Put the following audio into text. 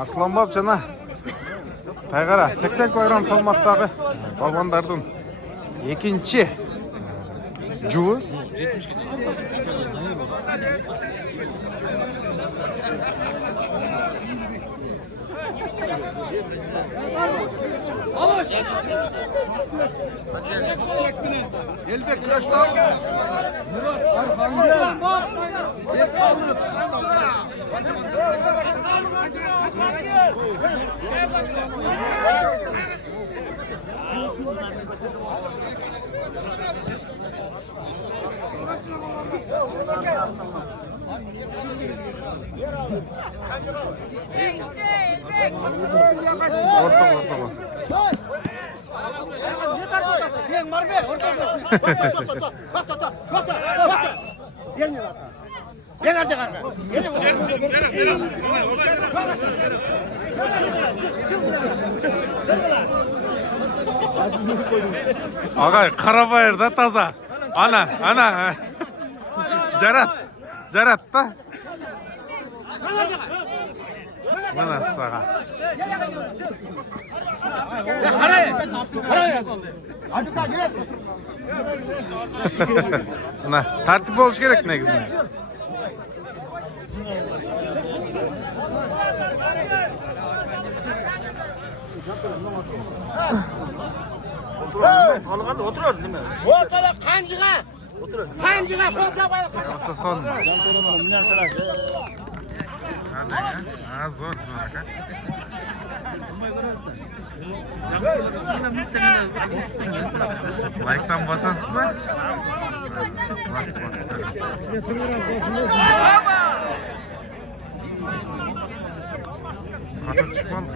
Aslanbap жана Тайгара 80 кг салмактагы балбандардын экинчи жуы. Elbek Kıraşdağ, Murat Arhan'dan, Orta. Agay Karabayır da taza. Ana. Jarat da. Mana sağa. Ana tartip boluş gerek negizinde. oturuyor değil mi? Ortada kancığa koca bayağı. Yoksa son mu? Ne sıra? Hadi ya. Ha zor. Like'tan basasın mı? Bas. Katı çıkmalı.